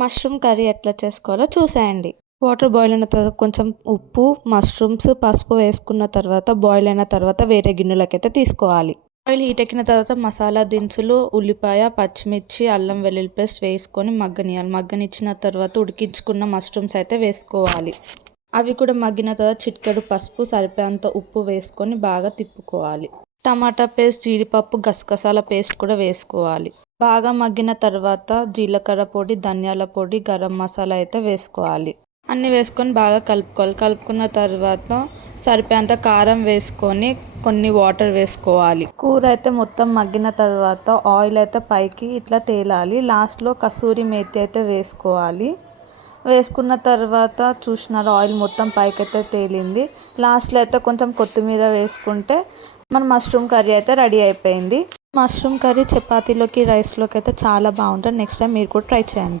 Mushroom curry ఎట్లా చేసుకోవాలో చూసేయండి. వాటర్ బాయిల్ అయిన తర్వాత కొంచెం ఉప్పు, మష్రూమ్స్, పసుపు వేసుకున్న తర్వాత బాయిల్ అయిన తర్వాత వేరే గిన్నెలోకైతే తీసుకోవాలి. ఆయిల్ హీట్ ఎక్కిన తర్వాత మసాలా దినుసులు, ఉల్లిపాయ, పచ్చిమిర్చి, అల్లం వెల్లుల్లి పేస్ట్ వేసుకొని మగ్గనియాలి. మగ్గనిచ్చిన తర్వాత ఉడికించుకున్న మష్రూమ్స్ అయితే వేసుకోవాలి. అవి కూడా మగ్గిన తర్వాత చిటికెడు పసుపు, సరిపోయేంత ఉప్పు వేసుకొని బాగా తిప్పుకోవాలి. టమాటా పేస్ట్, జీడిపప్పు, గసగసాల పేస్ట్ కూడా వేసుకోవాలి. బాగా మగ్గిన తర్వాత జీలకర్ర పొడి, ధనియాల పొడి, గరం మసాలా అయితే వేసుకోవాలి. అన్నీ వేసుకొని బాగా కలుపుకోవాలి. కలుపుకున్న తర్వాత సరిపోయేంత కారం వేసుకొని కొన్ని వాటర్ వేసుకోవాలి. కూర అయితే మొత్తం మగ్గిన తర్వాత ఆయిల్ అయితే పైకి ఇట్లా తేలాలి. లాస్ట్లో కసూరి మేతి అయితే వేసుకోవాలి. వేసుకున్న తర్వాత చూసినారు ఆయిల్ మొత్తం పైకైతే తేలింది. లాస్ట్లో అయితే కొంచెం కొత్తిమీర వేసుకుంటే మన మష్రూమ్ కర్రీ అయితే రెడీ అయిపోయింది. మష్రూమ్ కర్రీ చపాతీలోకి, రైస్లోకి అయితే చాలా బాగుంటుంది. నెక్స్ట్ టైం మీరు కూడా ట్రై చేయండి.